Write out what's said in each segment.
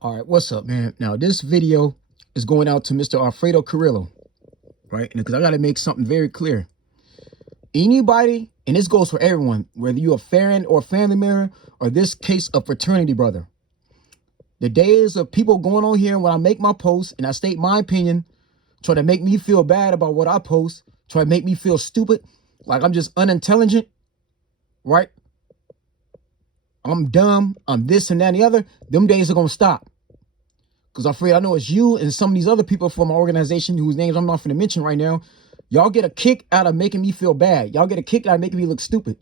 All right, what's up, man? Now, this video is going out to Mr. Alfredo Carrillo, right? Because I got to make something very clear. Anybody, and this goes for everyone, whether you're a friend or family member, or this case of fraternity brother. The days of people going on here when I make my post and I state my opinion, try to make me feel bad about what I post, try to make me feel stupid, like I'm just unintelligent, right? I'm dumb, I'm this and that and the other. Them days are going to stop. Because I'm afraid I know it's you and some of these other people from my organization whose names I'm not going to mention right now. Y'all get a kick out of making me feel bad. Y'all get a kick out of making me look stupid.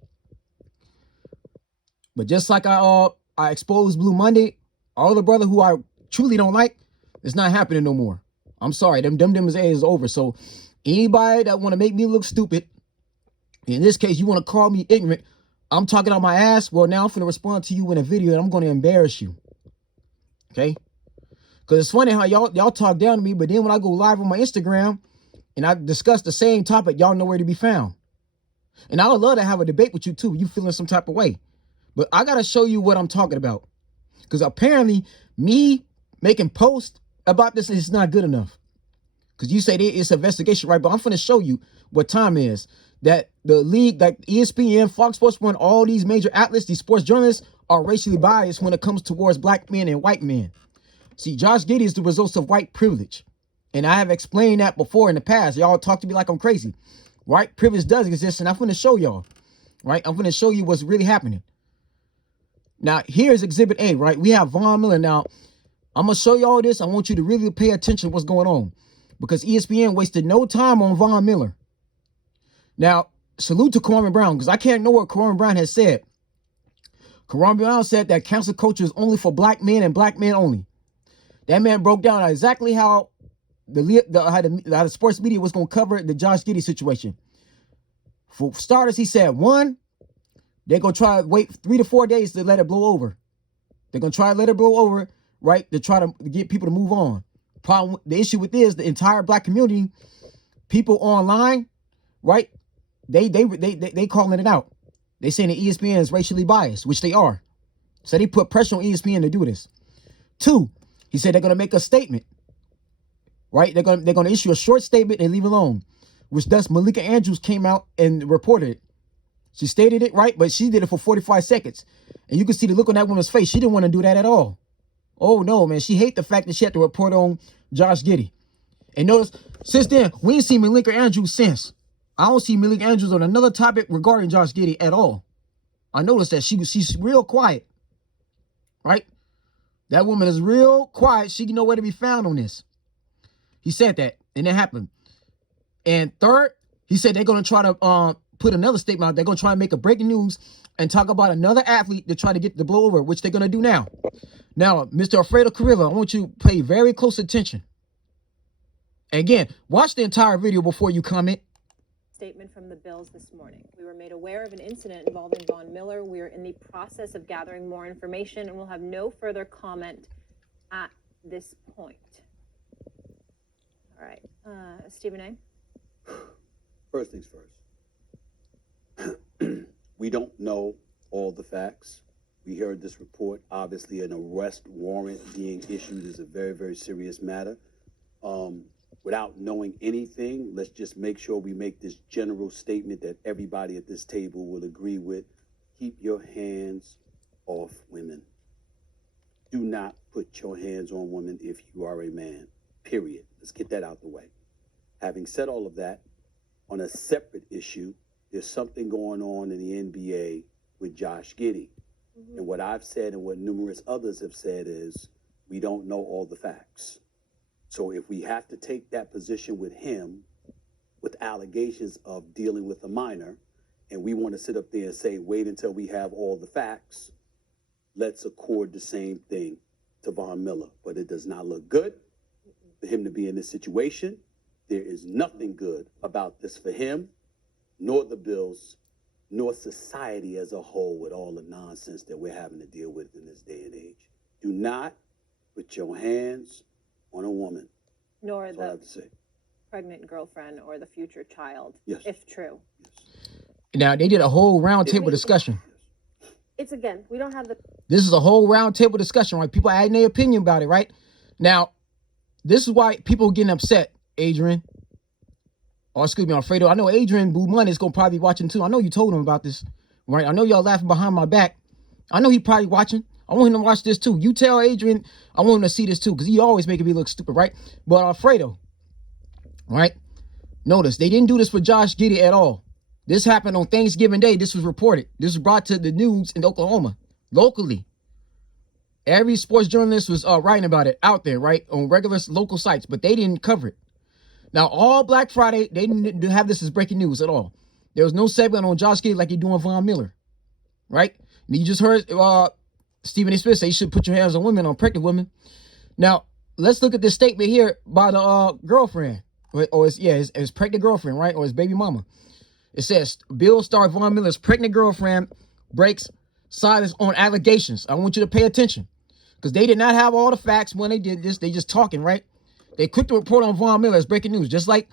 But just like I exposed Blue Monday, all the brother who I truly don't like, it's not happening no more. I'm sorry, them is over. So anybody that want to make me look stupid, in this case, you want to call me ignorant, I'm talking out my ass. Well, now I'm going to respond to you in a video and I'm going to embarrass you. Okay? Because it's funny how y'all talk down to me, but then when I go live on my Instagram and I discuss the same topic, y'all know where to be found. And I would love to have a debate with you too. You feeling some type of way. But I got to show you what I'm talking about. Because apparently me making posts about this is not good enough. Because you say it's an investigation, right? But I'm going to show you what time is. That the league, like ESPN, Fox Sports 1, all these major outlets, these sports journalists are racially biased when it comes towards black men and white men. See, Josh Giddey is the results of white privilege. And I have explained that before in the past. Y'all talk to me like I'm crazy. White privilege does exist, and I'm going to show y'all. Right? I'm going to show you what's really happening. Now, here's Exhibit A, right? We have Von Miller. Now, I'm going to show y'all this. I want you to really pay attention to what's going on. Because ESPN wasted no time on Von Miller. Now, salute to Corman Brown, because I can't know what Corman Brown has said. Corman Brown said that cancel culture is only for black men and black men only. That man broke down exactly how the sports media was going to cover the Josh Giddey situation. For starters, he said, one, they're going to try to wait 3 to 4 days to let it blow over. They're going to try to let it blow over, right, to try to get people to move on. The issue with this, the entire black community, people online, right, they calling it out. They saying that ESPN is racially biased, which they are. So they put pressure on ESPN to do this. Two, he said they're going to make a statement, right? They're going to issue a short statement and leave it alone, which thus Malika Andrews came out and reported it. She stated it, right? But she did it for 45 seconds. And you can see the look on that woman's face. She didn't want to do that at all. Oh, no, man. She hated the fact that she had to report on Josh Giddey. And notice, since then, we ain't seen Malika Andrews since. I don't see Malika Andrews on another topic regarding Josh Giddey at all. I noticed that she's real quiet, right? That woman is real quiet. She know where to be found on this. He said that, and it happened. And third, he said they're going to try to put another statement out. They're going to try to make a breaking news and talk about another athlete to try to get the blow over, which they're going to do now. Now, Mr. Alfredo Carrillo, I want you to pay very close attention. Again, watch the entire video before you comment. Statement from the Bills this morning. We were made aware of an incident involving Von Miller. We are in the process of gathering more information and will have no further comment at this point. All right, Stephen A. First things first. We don't know all the facts. We heard this report. Obviously, an arrest warrant being issued is a very, very serious matter. Without knowing anything, let's just make sure we make this general statement that everybody at this table will agree with. Keep your hands off women. Do not put your hands on women if you are a man, period. Let's get that out the way. Having said all of that, on a separate issue, there's something going on in the NBA with Josh Giddey. Mm-hmm. And what I've said and what numerous others have said is we don't know all the facts. So if we have to take that position with him, with allegations of dealing with a minor, and we want to sit up there and say, wait until we have all the facts, let's accord the same thing to Von Miller. But it does not look good for him to be in this situation. There is nothing good about this for him, nor the Bills, nor society as a whole with all the nonsense that we're having to deal with in this day and age. Do not put your hands on a woman. Nor the pregnant girlfriend or the future child, yes, if true. Yes. Now, they did a whole roundtable discussion. It's again, we don't have the. This is a whole round table discussion, right? People adding their opinion about it, right? Now, this is why people are getting upset, Adrian. Or excuse me, Alfredo. I know Adrian Blue Money is going to probably be watching too. I know you told him about this, right? I know y'all laughing behind my back. I know he probably watching. I want him to watch this too. You tell Adrian I want him to see this too, because he always making me look stupid, right? But Alfredo, right? Notice, they didn't do this for Josh Giddey at all. This happened on Thanksgiving Day. This was reported. This was brought to the news in Oklahoma, locally. Every sports journalist was writing about it out there, right? On regular local sites, but they didn't cover it. Now, all Black Friday, they didn't have this as breaking news at all. There was no segment on Josh Giddey like you're doing Von Miller, right? And you just heard Stephen A. Smith say you should put your hands on women, on pregnant women. Now, let's look at this statement here by the girlfriend, or his pregnant girlfriend, right? Or his baby mama. It says, Bill star Von Miller's pregnant girlfriend breaks silence on allegations. I want you to pay attention, because they did not have all the facts when they did this. They just talking, right? They quick to report on Von Miller as breaking news, just like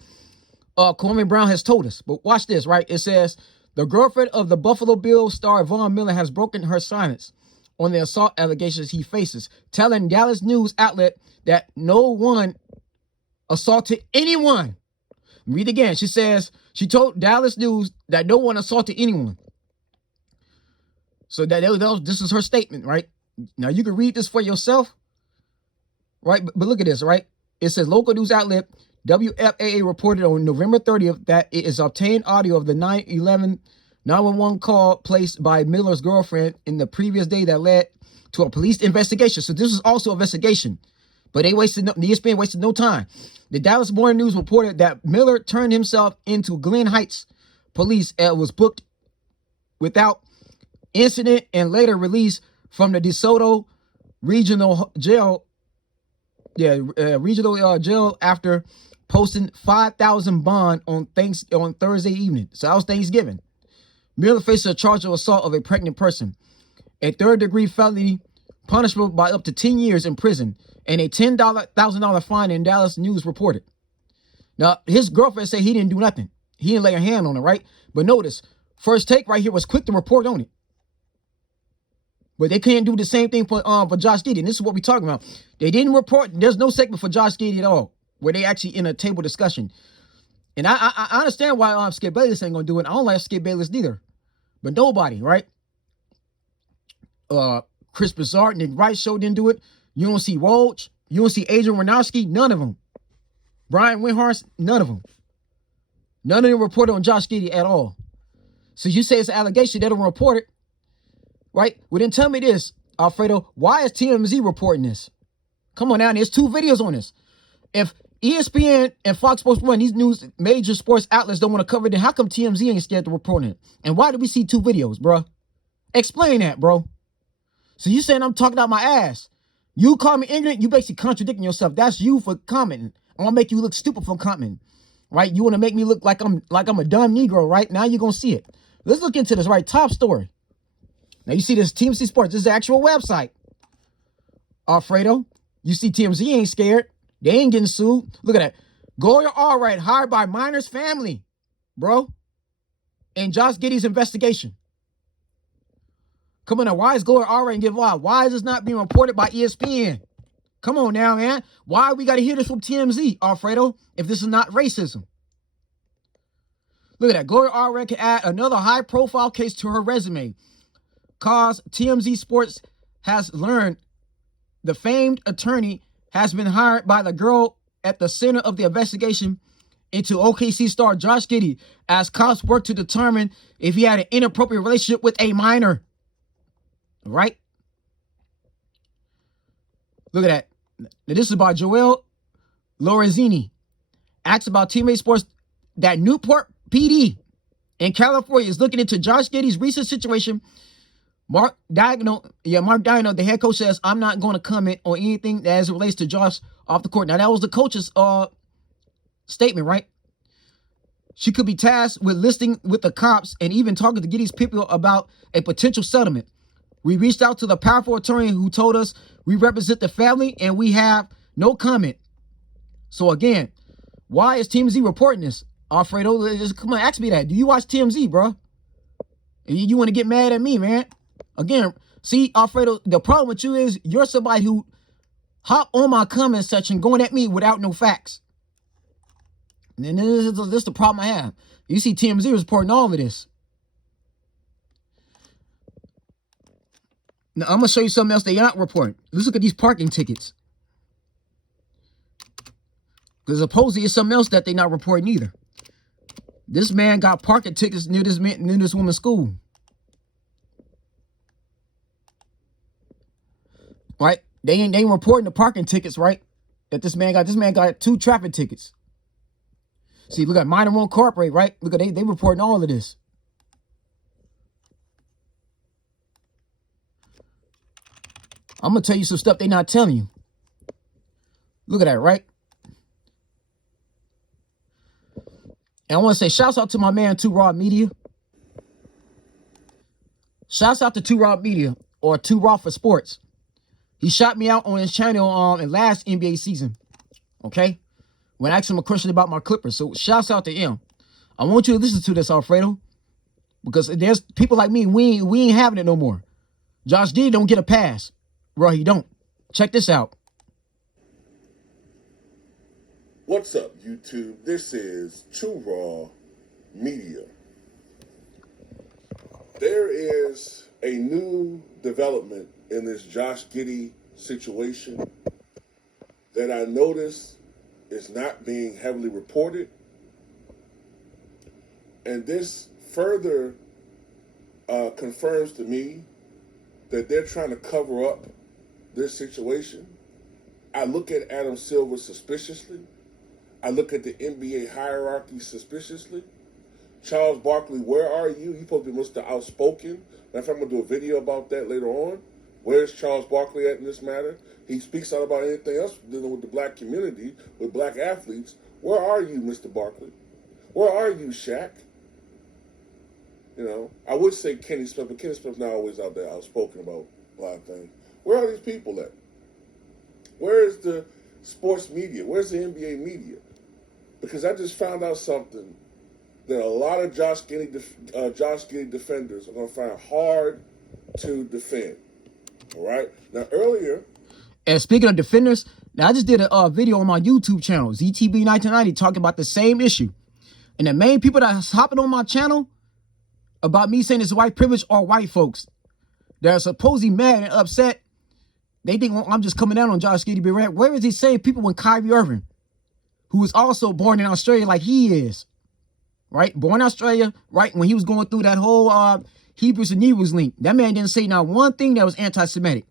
Coleman Brown has told us. But watch this, right? It says, the girlfriend of the Buffalo Bills star Von Miller has broken her silence on the assault allegations he faces, telling Dallas news outlet that no one assaulted anyone. Read again. She says she told Dallas News that no one assaulted anyone. So this is her statement, right? Now you can read this for yourself, right? But look at this, right? It says local news outlet WFAA reported on November 30th that it is obtained audio of the 9/11 911 call placed by Miller's girlfriend in the previous day that led to a police investigation. So this is also an investigation, but the ESPN wasted no time. The Dallas Morning News reported that Miller turned himself into Glen Heights police and was booked without incident and later released from the DeSoto Regional Jail. Regional jail after posting $5,000 bond on Thursday evening. So that was Thanksgiving. Miller faces a charge of assault of a pregnant person, a third-degree felony punishable by up to 10 years in prison, and a $10,000 fine, in Dallas News reported. Now, his girlfriend said he didn't do nothing. He didn't lay a hand on it, right? But notice, First Take right here was quick to report on it. But they couldn't do the same thing for Josh Giddey. And this is what we're talking about. They didn't report. There's no segment for Josh Giddey at all, where they actually in a table discussion. And I understand why Skip Bayless ain't going to do it. I don't like Skip Bayless neither. But nobody, right? Chris Broussard, Nick Wright show didn't do it. You don't see Woj. You don't see Adrian Wojnarowski. None of them. Brian Windhorst. None of them. None of them reported on Josh Giddey at all. So you say it's an allegation. They don't report it. Right? Well, then tell me this, Alfredo. Why is TMZ reporting this? Come on now. There's 2 videos on this. If ESPN and Fox Sports 1, these news major sports outlets don't want to cover it, then how come TMZ ain't scared to report it? And why do we see 2 videos, bro? Explain that, bro. So you saying I'm talking out my ass. You call me ignorant, you basically contradicting yourself. That's you for commenting. I'm gonna make you look stupid for commenting. Right? You want to make me look like I'm a dumb Negro, right? Now you're gonna see it. Let's look into this, right? Top story. Now you see this TMZ Sports. This is the actual website. Alfredo, you see TMZ ain't scared. They ain't getting sued. Look at that. Gloria Allred hired by Miner's family, bro. In Josh Giddey's investigation. Come on now. Why is Gloria Allred getting involved? Why is this not being reported by ESPN? Come on now, man. Why we got to hear this from TMZ, Alfredo, if this is not racism? Look at that. Gloria Allred can add another high-profile case to her resume. Cause TMZ Sports has learned the famed attorney has been hired by the girl at the center of the investigation into OKC star Josh Giddey as cops work to determine if he had an inappropriate relationship with a minor. Right? Look at that. Now, this is by Joel Lorenzini. Asks about TMZ Sports that Newport PD in California is looking into Josh Giddey's recent situation. Mark Diagno, the head coach, says, I'm not going to comment on anything as it relates to Josh off the court. Now, that was the coach's statement, right? She could be tasked with listening with the cops and even talking to Giddey's people about a potential settlement. We reached out to the powerful attorney who told us we represent the family and we have no comment. So, again, why is TMZ reporting this? Alfredo, just come on, ask me that. Do you watch TMZ, bro? You want to get mad at me, man? Again, see, Alfredo, the problem with you is you're somebody who hop on my comment section going at me without no facts. And this is the problem I have. You see TMZ reporting all of this. Now, I'm going to show you something else they're not reporting. Let's look at these parking tickets. Because supposedly it's something else that they're not reporting either. This man got parking tickets near this woman's school. Right? They ain't reporting the parking tickets, right? That this man got 2 traffic tickets. See, look at minor won't cooperate, right? Look at they reporting all of this. I'm gonna tell you some stuff they not telling you. Look at that, right? And I want to say shouts out to my man 2 Raw Media. Shouts out to 2 Raw Media or 2 Raw for Sports. He shot me out on his channel in last NBA season. Okay? When I asked him a question about my Clippers. So shouts out to him. I want you to listen to this, Alfredo. Because there's people like me, we ain't having it no more. Josh Giddey don't get a pass. Bro, he don't. Check this out. What's up, YouTube? This is 2 Raw Media. There is a new development in this Josh Giddey situation that I noticed is not being heavily reported. And this further confirms to me that they're trying to cover up this situation. I look at Adam Silver suspiciously. I look at the NBA hierarchy suspiciously. Charles Barkley, where are you? You're supposed to be Mr. Outspoken. Matter of fact, I'm going to do a video about that later on. Where's Charles Barkley at in this matter? He speaks out about anything else dealing with the black community, with black athletes. Where are you, Mr. Barkley? Where are you, Shaq? You know, I would say Kenny Smith, but Kenny Smith's not always out there outspoken about a lot of things. Where are these people at? Where is the sports media? Where's the NBA media? Because I just found out something that a lot of Josh Giddey defenders are going to find hard to defend. All right? Now, earlier... And speaking of defenders, now I just did a video on my YouTube channel, ZTB 1990, talking about the same issue. And the main people that's hopping on my channel about me saying it's white privilege are white folks. They're supposedly mad and upset. They think I'm just coming down on Josh Giddey. Where is these same people when Kyrie Irving, who was also born in Australia like he is, right? Born in Australia, right? When he was going through that whole Hebrews and Negroes link, that man didn't say not one thing that was anti-Semitic.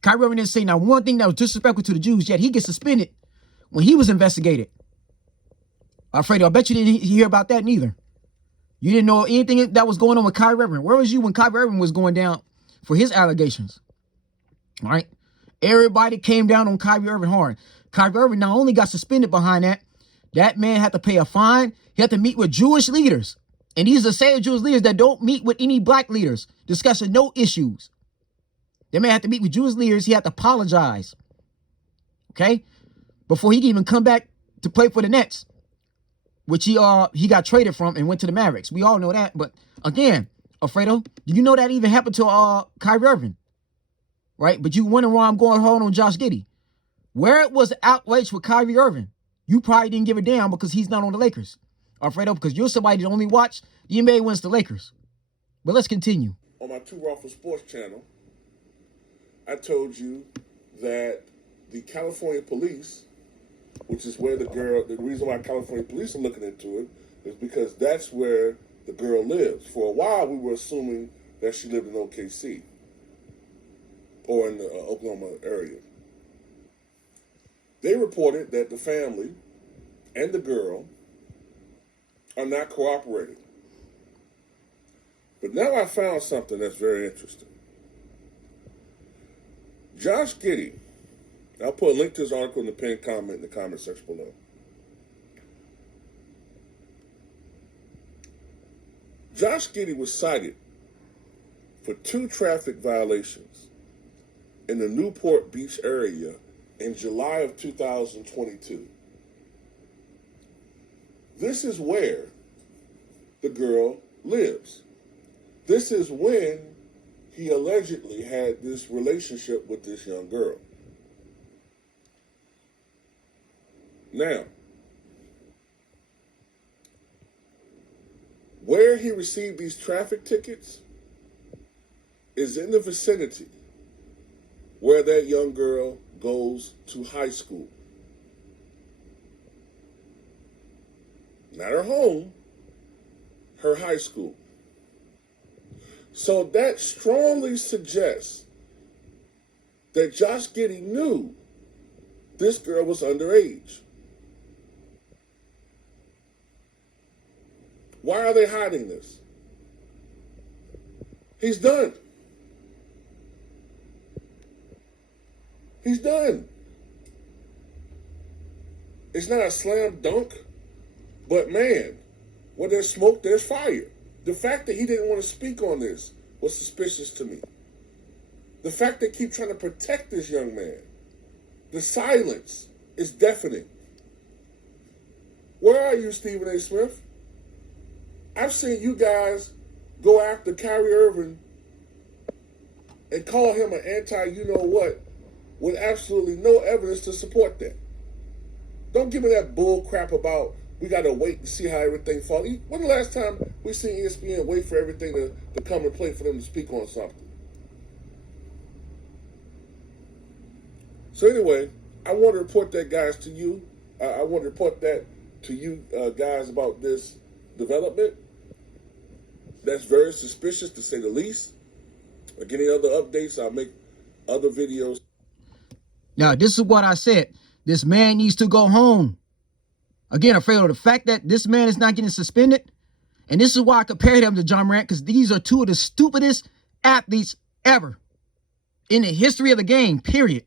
Kyrie Irving didn't say not one thing that was disrespectful to the Jews, yet he gets suspended when he was investigated. Alfredo, I bet you didn't hear about that neither. You didn't know anything that was going on with Kyrie Irving. Where was you when Kyrie Irving was going down for his allegations? All right? Everybody came down on Kyrie Irving hard. Kyrie Irving not only got suspended behind that, that man had to pay a fine. He had to meet with Jewish leaders. And these are the same Jewish leaders that don't meet with any black leaders, discussing no issues. That man had to meet with Jewish leaders. He had to apologize. Okay? Before he could even come back to play for the Nets, which he got traded from and went to the Mavericks. We all know that. But again, Alfredo, do you know that even happened to Kyrie Irving? Right? But you wondering why I'm going hard on Josh Giddey. Where it was outrage with Kyrie Irving, you probably didn't give a damn because he's not on the Lakers. Alfredo, because you're somebody that only watch the NBA wins the Lakers. But let's continue. On my 2 Raw for Sports channel, I told you that the California police, which is where the reason why California police are looking into it is because that's where the girl lives. For a while, we were assuming that she lived in OKC or in the Oklahoma area. They reported that the family and the girl are not cooperating. But now I found something that's very interesting. Josh Giddey, I'll put a link to his article in the pinned comment in the comment section below. Josh Giddey was cited for 2 traffic violations in the Newport Beach area in July of 2022. This is where the girl lives. This is when he allegedly had this relationship with this young girl. Now, where he received these traffic tickets is in the vicinity where that young girl goes to high school. Not her home, her high school. So that strongly suggests that Josh Giddey knew this girl was underage. Why are they hiding this? He's done. He's done. It's not a slam dunk, but man, where there's smoke, there's fire. The fact that he didn't want to speak on this was suspicious to me. The fact they keep trying to protect this young man, the silence is deafening. Where are you, Stephen A. Smith? I've seen you guys go after Kyrie Irving and call him an anti-you-know-what with absolutely no evidence to support that. Don't give me that bull crap about we got to wait and see how everything falls. When the last time we seen ESPN wait for everything to come and play for them to speak on something? So anyway, I want to report that, guys, to you. I want to report that to you guys about this development. That's very suspicious, to say the least. Like any other updates, I'll make other videos. Now, this is what I said. This man needs to go home. Again, Alfredo, the fact that this man is not getting suspended, and this is why I compared him to John Morant, because these are two of the stupidest athletes ever in the history of the game, period.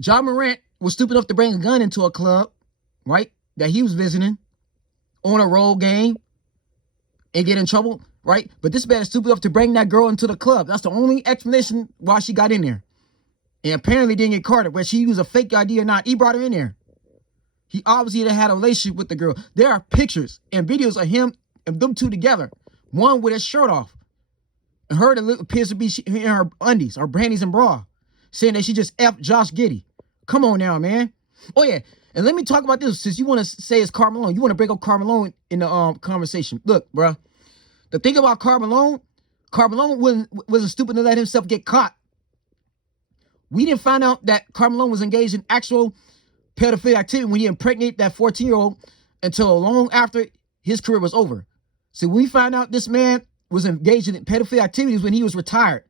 John Morant was stupid enough to bring a gun into a club, right, that he was visiting on a road game and get in trouble, right? But this man is stupid enough to bring that girl into the club. That's the only explanation why she got in there. And apparently didn't get carded, whether she used a fake ID or not. He brought her in there. He obviously had a relationship with the girl. There are pictures and videos of him and them two together. One with his shirt off. And her that appears to be in her undies or panties and bra. Saying that she just F Josh Giddey. Come on now, man. Oh, yeah. And let me talk about this. Since you want to say it's Carmelo, you want to break up Carmelo in the conversation. Look, bro. The thing about Carmelo wasn't stupid to let himself get caught. We didn't find out that Carmelo was engaged in actual pedophilia activity when he impregnated that 14-year-old until long after his career was over. So we found out this man was engaged in pedophilia activities when he was retired.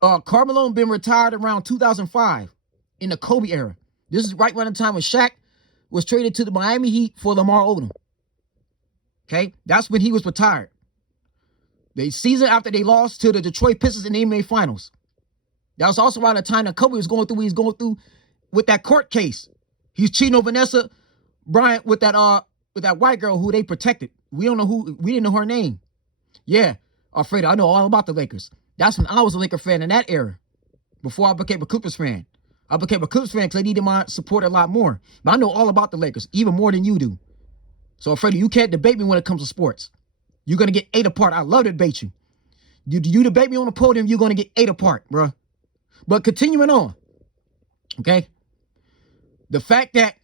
Carmelo been retired around 2005 in the Kobe era. This is right around the time when Shaq was traded to the Miami Heat for Lamar Odom. Okay, that's when he was retired. The season after they lost to the Detroit Pistons in the NBA Finals. That was also around the time that Kobe was going through what he's going through with that court case. He's cheating on Vanessa Bryant with that white girl who they protected. We didn't know her name. Yeah, Alfredo, I know all about the Lakers. That's when I was a Laker fan in that era. Before I became a Clippers fan. I became a Clippers fan because I needed my support a lot more. But I know all about the Lakers, even more than you do. So, Alfredo, you can't debate me when it comes to sports. You're going to get 8 apart. I love to debate you. You debate me on the podium, you're going to get 8 apart, bro. But continuing on, okay? The fact that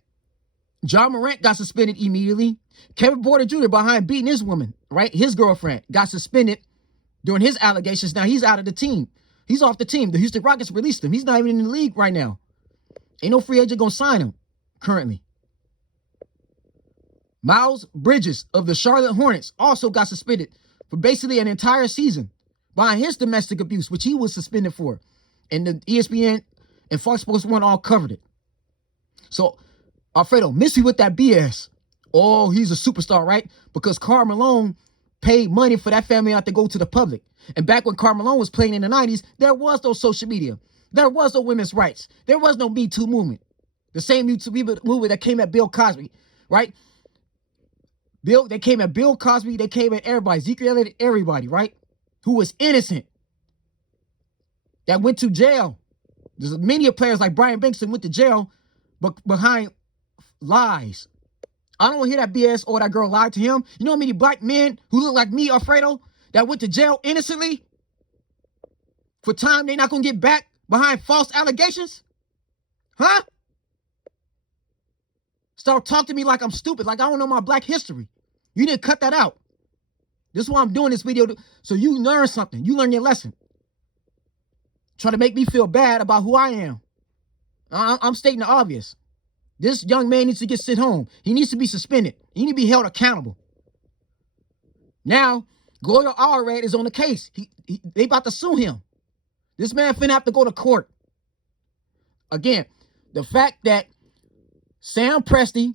John Morant got suspended immediately. Kevin Porter Jr. behind beating his woman, right? His girlfriend got suspended during his allegations. Now he's out of the team. He's off the team. The Houston Rockets released him. He's not even in the league right now. Ain't no free agent going to sign him currently. Miles Bridges of the Charlotte Hornets also got suspended for basically an entire season behind his domestic abuse, which he was suspended for. And the ESPN and Fox Sports 1 all covered it. So, Alfredo, miss me with that BS. Oh, he's a superstar, right? Because Karl Malone paid money for that family not to go to the public. And back when Karl Malone was playing in the 90s, there was no social media. There was no women's rights. There was no Me Too movement. The same Me Too movement that came at Bill Cosby, right? They came at Bill Cosby. They came at everybody. Ezekiel Elliott, everybody, right? Who was innocent. That went to jail. There's many players like Brian Bankston went to jail but behind lies. I don't want to hear that BS or that girl lied to him. You know how many black men who look like me, Alfredo, that went to jail innocently for time they're not going to get back behind false allegations? Huh? Start talking to me like I'm stupid, like I don't know my black history. You need to cut that out. This is why I'm doing this video, so you learn something. You learn your lesson. Try to make me feel bad about who I am. I'm stating the obvious. This young man needs to get sent home. He needs to be suspended. He needs to be held accountable. Now, Goyle Allred is on the case. They about to sue him. This man finna have to go to court. Again, the fact that Sam Presti,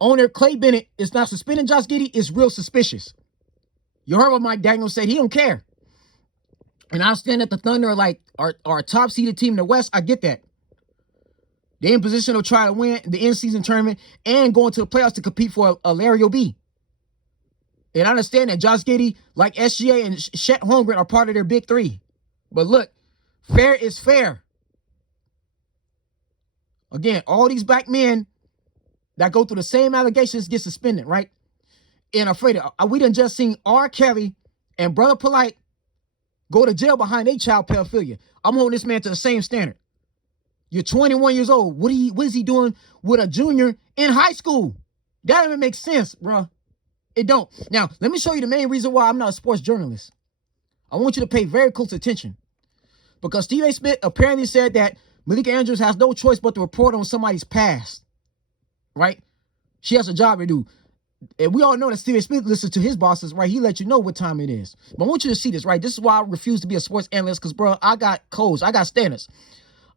owner Clay Bennett, is not suspending Josh Giddey is real suspicious. You heard what Mike Daniels said. He don't care. And I understand that the Thunder are like our top-seeded team in the West. I get that. They're in position to try to win the in-season tournament and go into the playoffs to compete for a Larry O.B. And I understand that Josh Giddey, like SGA and Chet Holmgren, are part of their big three. But look, fair is fair. Again, all these black men that go through the same allegations get suspended, right? And afraid of, we done just seen R. Kelly and Brother Polite go to jail behind a child pedophilia. I'm holding this man to the same standard. You're 21 years old. What is he doing with a junior in high school? That doesn't make sense, bro. It don't. Now, let me show you the main reason why I'm not a sports journalist. I want you to pay very close attention. Because Stephen A. Smith apparently said that Malika Andrews has no choice but to report on somebody's past. Right? She has a job to do. And we all know that Stephen Smith listens to his bosses, right? He let you know what time it is. But I want you to see this, right? This is why I refuse to be a sports analyst, because, bro, I got codes. I got standards.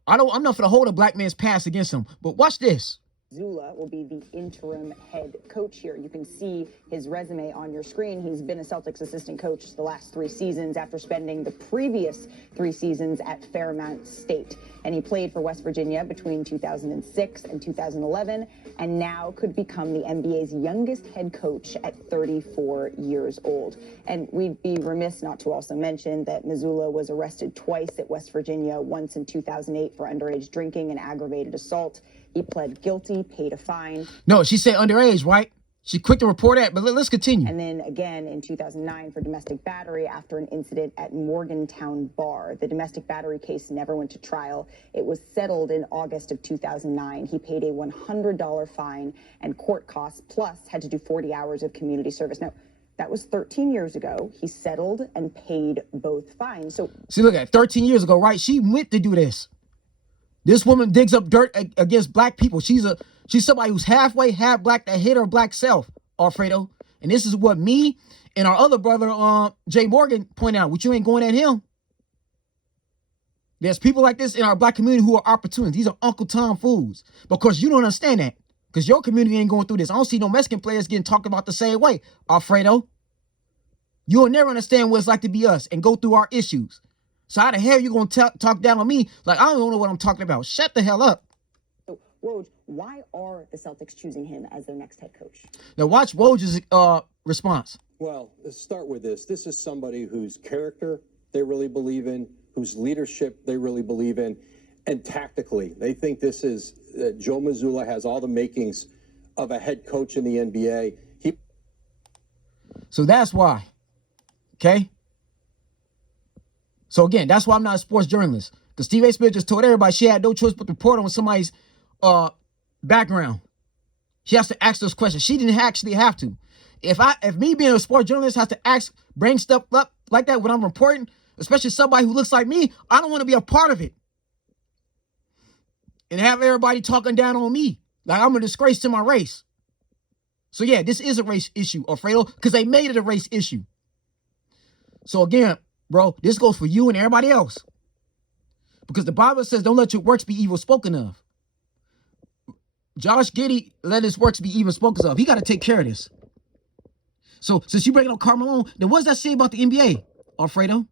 I'm not going to hold a black man's past against him. But watch this. Zula will be the interim head coach here. You can see his resume on your screen. He's been a Celtics assistant coach the last 3 seasons after spending the previous 3 seasons at Fairmount State. And he played for West Virginia between 2006 and 2011, and now could become the NBA's youngest head coach at 34 years old. And we'd be remiss not to also mention that Mazzulla was arrested twice at West Virginia, once in 2008 for underage drinking and aggravated assault. He pled guilty, paid a fine. No, she said underage, right? She quick to report that, but let's continue. And then again in 2009 for domestic battery after an incident at Morgantown Bar. The domestic battery case never went to trial. It was settled in August of 2009. He paid a $100 fine and court costs, plus had to do 40 hours of community service. Now, that was 13 years ago. He settled and paid both fines. So see, look at 13 years ago, right? She went to do this. This woman digs up dirt against black people. She's somebody who's halfway, half black, that hid her black self, Alfredo. And this is what me and our other brother, Jay Morgan, point out. What you ain't going at him. There's people like this in our black community who are opportunists. These are Uncle Tom fools. Because you don't understand that. Because your community ain't going through this. I don't see no Mexican players getting talked about the same way, Alfredo. You'll never understand what it's like to be us and go through our issues. So how the hell you going to talk down on me like I don't know what I'm talking about? Shut the hell up. So, Woj, why are the Celtics choosing him as their next head coach? Now watch Woj's response. Well, let's start with this. This is somebody whose character they really believe in, whose leadership they really believe in, and tactically, they think this is Joe Mazzulla has all the makings of a head coach in the NBA. So that's why. Okay? So again, that's why I'm not a sports journalist. Because Steve A. Smith just told everybody she had no choice but to report on somebody's background. She has to ask those questions. She didn't actually have to. If me being a sports journalist has to bring stuff up like that when I'm reporting, especially somebody who looks like me, I don't want to be a part of it. And have everybody talking down on me like I'm a disgrace to my race. So yeah, this is a race issue, Alfredo, because they made it a race issue. So again, bro, this goes for you and everybody else. Because the Bible says, don't let your works be evil spoken of. Josh Giddey let his works be evil spoken of. He got to take care of this. So since you bringing up Carmelo, then what does that say about the NBA, Alfredo?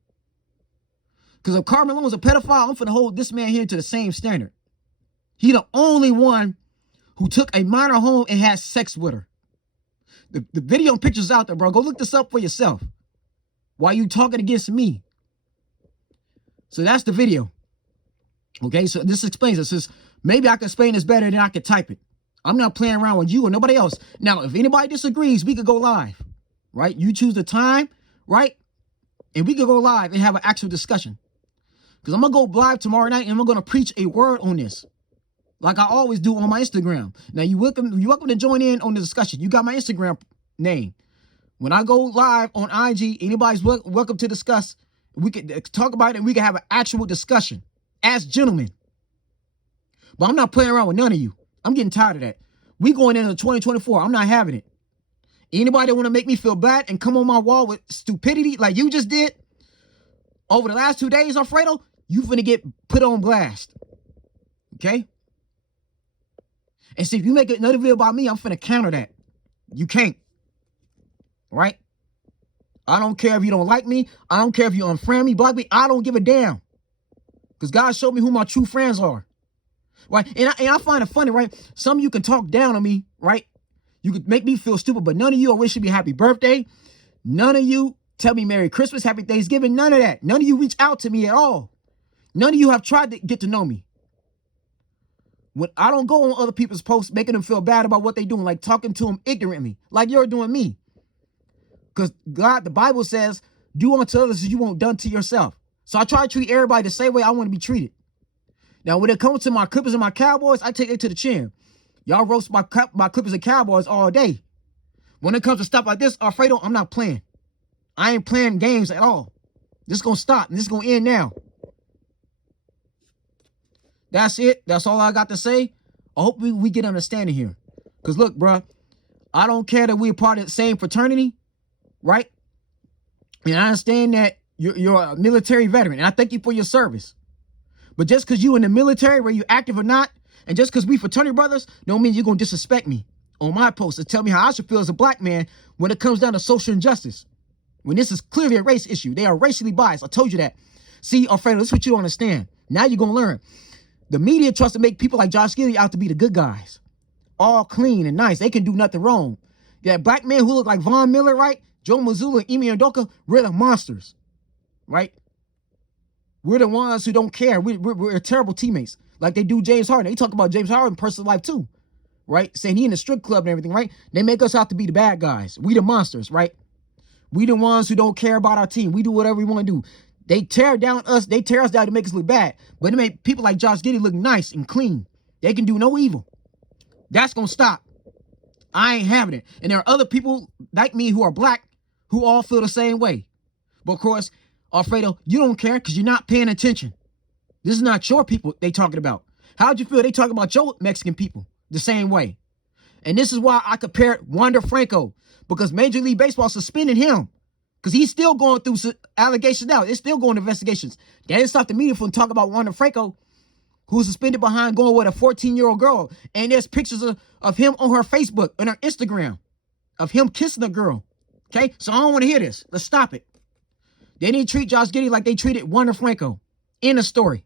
Because if Carmelo is a pedophile, I'm finna hold this man here to the same standard. He the only one who took a minor home and had sex with her. The video and pictures out there, bro. Go look this up for yourself. Why you talking against me? So that's the video. Okay, so this explains it. Says maybe I can explain this better than I can type it. I'm not playing around with you or nobody else. Now, if anybody disagrees, we could go live. Right? You choose the time, right? And we can go live and have an actual discussion. Because I'm going to go live tomorrow night and I'm going to preach a word on this. Like I always do on my Instagram. Now, you're welcome to join in on the discussion. You got my Instagram name. When I go live on IG, anybody's welcome to discuss. We can talk about it and we can have an actual discussion as gentlemen. But I'm not playing around with none of you. I'm getting tired of that. We going into 2024. I'm not having it. Anybody that want to make me feel bad and come on my wall with stupidity like you just did over the last 2 days, Alfredo, you finna get put on blast. Okay? And see, if you make another video about me, I'm finna counter that. You can't. Right? I don't care if you don't like me. I don't care if you unfriend me, block me. I don't give a damn. Because God showed me who my true friends are. Right? And I find it funny, right? Some of you can talk down on me, right? You could make me feel stupid, but none of you are wishing me happy birthday. None of you tell me Merry Christmas, Happy Thanksgiving. None of that. None of you reach out to me at all. None of you have tried to get to know me. When I don't go on other people's posts, making them feel bad about what they're doing, like talking to them ignorantly, like you're doing me. Because God, the Bible says, do unto others as you want done to yourself. So I try to treat everybody the same way I want to be treated. Now, when it comes to my Clippers and my Cowboys, I take it to the chin. Y'all roast my Clippers and Cowboys all day. When it comes to stuff like this, Alfredo, I'm not playing. I ain't playing games at all. This is going to stop, and this is going to end now. That's it. That's all I got to say. I hope we get understanding here. Because look, bro, I don't care that we're part of the same fraternity, right? And I understand that you're a military veteran, and I thank you for your service. But just because you in the military, whether you active or not, and just because we fraternity brothers, don't mean you're going to disrespect me on my post to tell me how I should feel as a black man when it comes down to social injustice. When this is clearly a race issue. They are racially biased. I told you that. See, Alfredo, this is what you don't understand. Now you're going to learn. The media tries to make people like Josh Giddey out to be the good guys. All clean and nice. They can do nothing wrong. That black man who look like Von Miller, right? Joe Mazzulla, Emi Udoka, we're the monsters, right? We're the ones who don't care. We're terrible teammates. Like they do James Harden. They talk about James Harden in personal life too, right? Saying he in the strip club and everything, right? They make us out to be the bad guys. We the monsters, right? We the ones who don't care about our team. We do whatever we want to do. They tear down us. They tear us down to make us look bad. But it make people like Josh Giddey look nice and clean. They can do no evil. That's going to stop. I ain't having it. And there are other people like me who are black who all feel the same way. But of course, Alfredo, you don't care because you're not paying attention. This is not your people they talking about. How'd you feel they talking about your Mexican people the same way? And this is why I compared Wander Franco, because Major League Baseball suspended him because he's still going through allegations now. It's still going investigations. That didn't stop the media from talking about Wander Franco, who was suspended behind going with a 14-year-old girl. And there's pictures of him on her Facebook and her Instagram of him kissing a girl. Okay? So I don't want to hear this. Let's stop it. They didn't treat Josh Giddey like they treated Wander Franco. End of story.